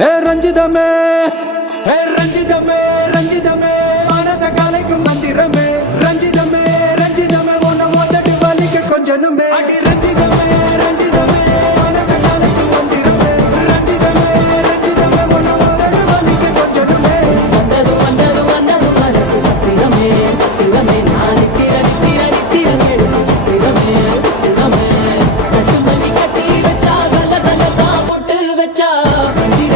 ரஞ்சிதமே ரஞ்சிதமே ரஞ்சிதமே மனச கலைக்கும் மந்திரமே ரஞ்சிதமே ரஞ்சிதமே உன்னை மோதடி வலிக்க கொஞ்சனுமே அடி ரஞ்சிதமே ரஞ்சிதமே மனச கலைக்கும் மந்திரமே ரஞ்சிதமே ரஞ்சிதமே உன்னை மோதடி வலிக்க கொஞ்சனுமே வந்தது வந்தது வந்தது மனசு சத்திரமே சத்திரமே நான் நித்திர நித்திர நித்திர கேடு சத்திரமே சத்திரமே கட்டுமல்லி கட்டி வச்சா கல்ல கல்ல தான் போட்டு வச்சா சந்திர